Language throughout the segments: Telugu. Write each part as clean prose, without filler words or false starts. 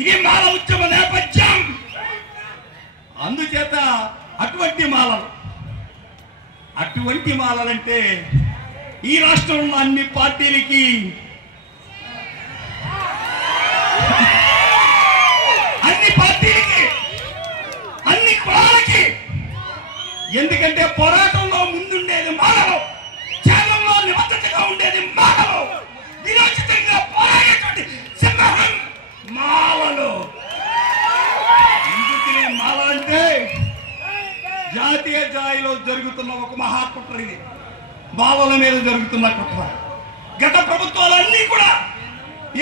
ఇది మాల ఉద్యమ నేపథ్యం. అందుచేత అటువంటి మాలలంటే ఈ రాష్ట్రంలో అన్ని పార్టీలకి అన్ని కులాలకి, ఎందుకంటే పోరాటంలో ముందుండేది మాలలు, త్యాగంలో నిబద్ధతగా ఉండేది మాలలు, విరోచితంగా పోరాడేటువంటి సింహం మాలలు. అందుకనే మాల అంటే జాతీయ స్థాయిలో జరుగుతున్న ఒక మహాకుట్ర. ఇది మాలల మీద జరుగుతున్న కుట్ర. గత ప్రభుత్వాలన్నీ కూడా,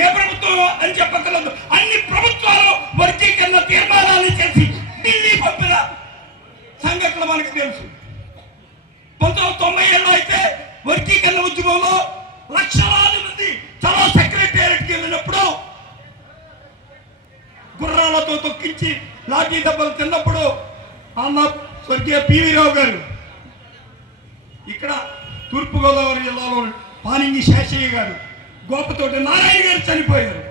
ఏ ప్రభుత్వం అని చెప్పగలదు, అన్ని ప్రభుత్వాలు వర్గీకరణ తీర్మానాలు చేసి ఢిల్లీ పంపిన సంఘటన మనకు తెలుసు. 1990లో అయితే వర్గీకరణ ఉద్యమంలో లక్షలాది మంది చాలా సెక్రటేరియట్కి వెళ్ళినప్పుడు గుర్రాలతో తొక్కించి లాఠీ దెబ్బలు తిన్నప్పుడు అన్న స్వర్గీయ పివి రావు గారు, ఇక్కడ తూర్పుగోదావరి జిల్లాలో పానింగి శేషయ్య గారు, గోపతోటి నారాయణ గారు చనిపోయారు.